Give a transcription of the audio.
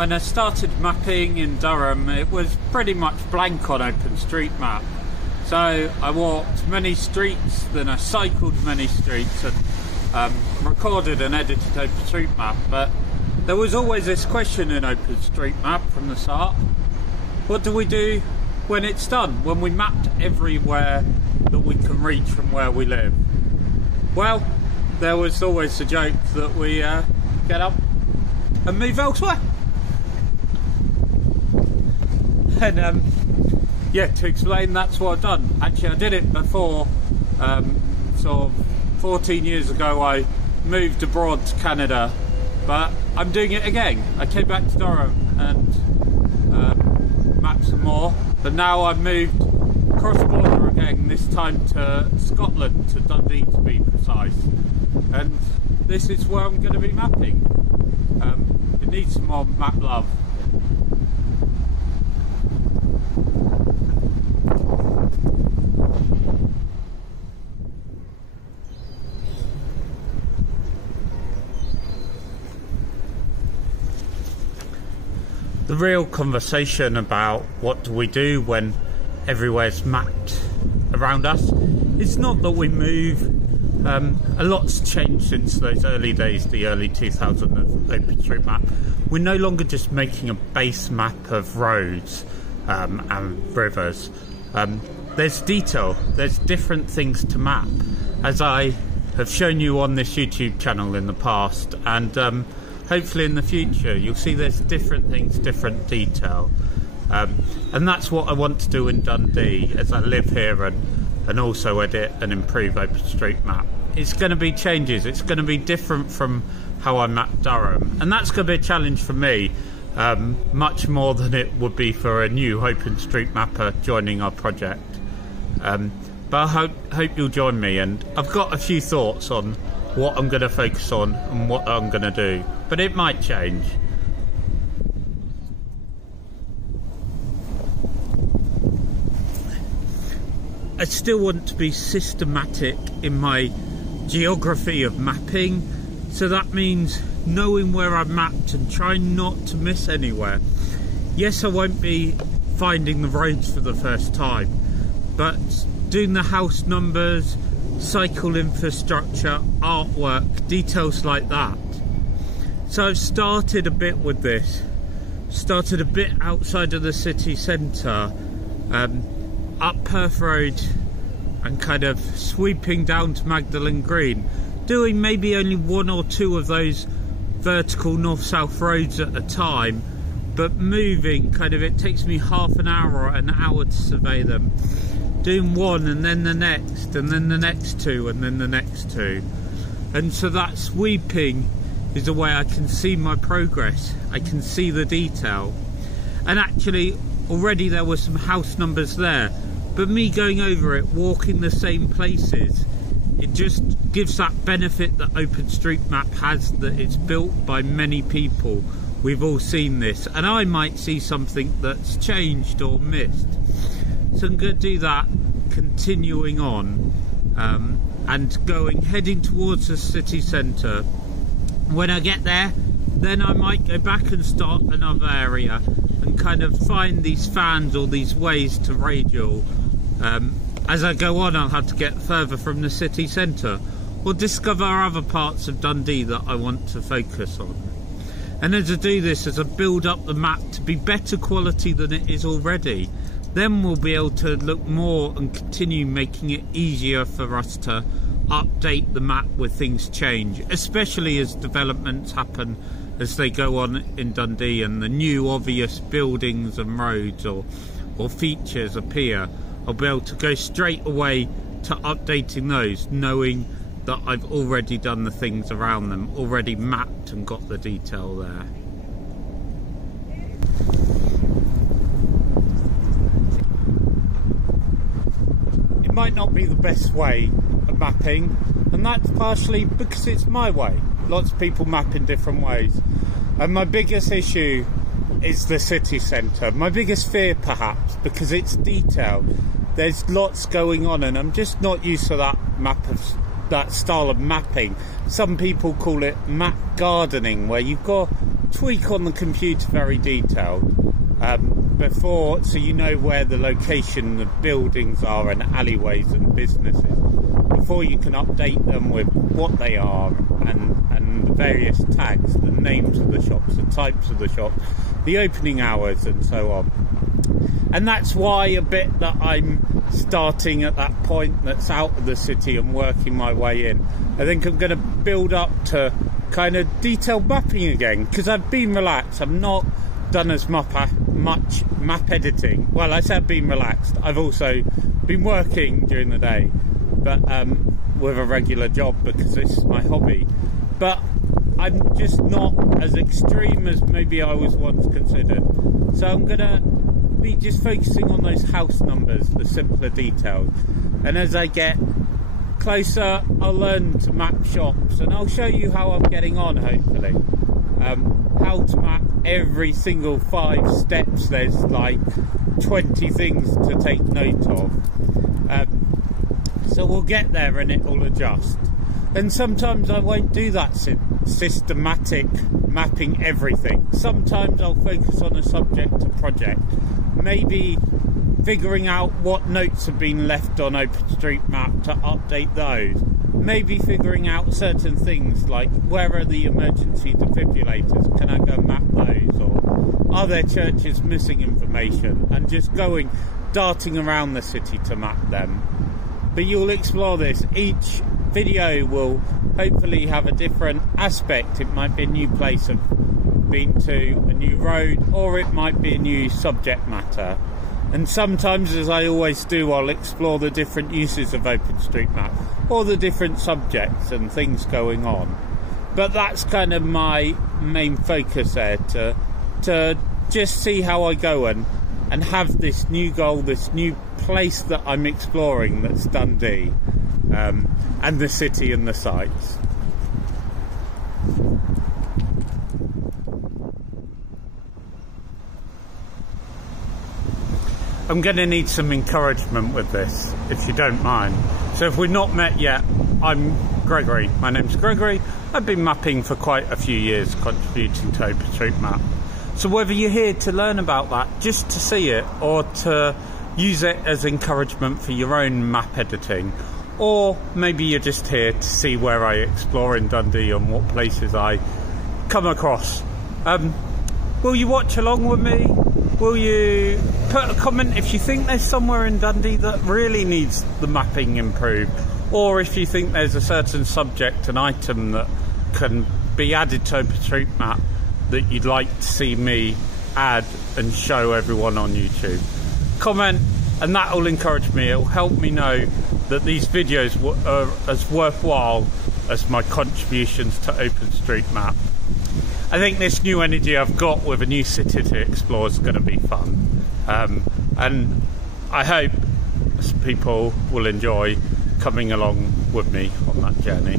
When I started mapping in Durham, it was pretty much blank on OpenStreetMap. So I walked many streets, then I cycled many streets and recorded and edited OpenStreetMap. But there was always this question in OpenStreetMap from the start: what do we do when it's done? When we mapped everywhere that we can reach from where we live? Well, there was always the joke that we get up and move elsewhere. And yeah, to explain, that's what I've done. Actually, I did it before. Sort of 14 years ago, I moved abroad to Canada, but I'm doing it again. I came back to Durham and mapped some more, but now I've moved cross-border again, this time to Scotland, to Dundee to be precise. And this is where I'm going to be mapping. It needs some more map love. The real conversation about what do we do when everywhere's mapped around us, it's not that we move. A lot's changed since those early days, the early 2000s of OpenStreetMap. We're no longer just making a base map of roads and rivers. There's detail, there's different things to map, as I have shown you on this YouTube channel in the past, and hopefully in the future you'll see there's different things, different detail. And that's what I want to do in Dundee as I live here and also edit and improve OpenStreetMap. It's going to be changes, it's going to be different from how I map Durham, and that's going to be a challenge for me, much more than it would be for a new OpenStreetMapper joining our project. But I hope you'll join me, and I've got a few thoughts on what I'm going to focus on and what I'm going to do, but it might change. I still want to be systematic in my geography of mapping, so that means knowing where I've mapped and trying not to miss anywhere. Yes, I won't be finding the roads for the first time, but doing the house numbers, cycle infrastructure, artwork, details like that. So I've started a bit with this, started a bit outside of the city centre, up Perth Road and kind of sweeping down to Magdalen Green, doing maybe only one or two of those vertical north-south roads at a time, but moving kind of, it takes me half an hour or an hour to survey them, doing one and then the next and then the next two and then the next two. And so that sweeping is a way I can see my progress, I can see the detail. And actually already there were some house numbers there, but me going over it, walking the same places, it just gives that benefit that OpenStreetMap has, that it's built by many people. We've all seen this, and I might see something that's changed or missed. So I'm going to do that, continuing on, and heading towards the city centre. When I get there, then I might go back and start another area and kind of find these fans or these ways to radial. As I go on, I'll have to get further from the city centre or discover other parts of Dundee that I want to focus on. And as I do this, as I build up the map to be better quality than it is already, then we'll be able to look more and continue making it easier for us to update the map when things change, especially as developments happen as they go on in Dundee and the new obvious buildings and roads or features appear. I'll be able to go straight away to updating those, knowing that I've already done the things around them, already mapped and got the detail there. It might not be the best way of mapping, and that's partially because it's my way. Lots of people map in different ways, and my biggest issue is the city centre. My biggest fear, perhaps, because it's detail. There's lots going on, and I'm just not used to that style of mapping. Some people call it map gardening, where you've got tweak on the computer very detailed before, so you know where the location of buildings are and alleyways and businesses, before you can update them with what they are and the various tags, the names of the shops, the types of the shops, the opening hours and so on. And that's why a bit that I'm starting at that point that's out of the city and working my way in. I think I'm going to build up to kind of detailed mapping again, because I've been relaxed. I've not done as much map editing. Well, I said been relaxed. I've also been working during the day, but with a regular job, because this is my hobby. But I'm just not as extreme as maybe I was once considered. So I'm going to be just focusing on those house numbers, the simpler details. And as I get closer, I'll learn to map shops, and I'll show you how I'm getting on, hopefully. How to map every single 5 steps. There's like 20 things to take note of. So we'll get there and it will adjust. And sometimes I won't do that systematic mapping everything. Sometimes I'll focus on a subject or project. Maybe figuring out what notes have been left on OpenStreetMap to update those. Maybe figuring out certain things like, where are the emergency defibrillators? Can I go map those? Or are there churches missing information? And just darting around the city to map them. But you'll explore this. Each video will hopefully have a different aspect. It might be a new place I've been to, a new road, or it might be a new subject matter. And sometimes, as I always do, I'll explore the different uses of OpenStreetMap, or the different subjects and things going on. But that's kind of my main focus there, to just see how I go and have this new goal, this new place that I'm exploring, that's Dundee, and the city and the sights. I'm going to need some encouragement with this, if you don't mind. So if we've not met yet, I'm Gregory. My name's Gregory. I've been mapping for quite a few years, contributing to OpenStreetMap. So whether you're here to learn about that, just to see it, or to use it as encouragement for your own map editing, or maybe you're just here to see where I explore in Dundee and what places I come across. Will you watch along with me? Will you put a comment if you think there's somewhere in Dundee that really needs the mapping improved, or if you think there's a certain subject, an item that can be added to OpenStreetMap that you'd like to see me add and show everyone on YouTube. Comment, and that will encourage me. It will help me know that these videos are as worthwhile as my contributions to OpenStreetMap. I think this new energy I've got with a new city to explore is going to be fun, and I hope people will enjoy coming along with me on that journey.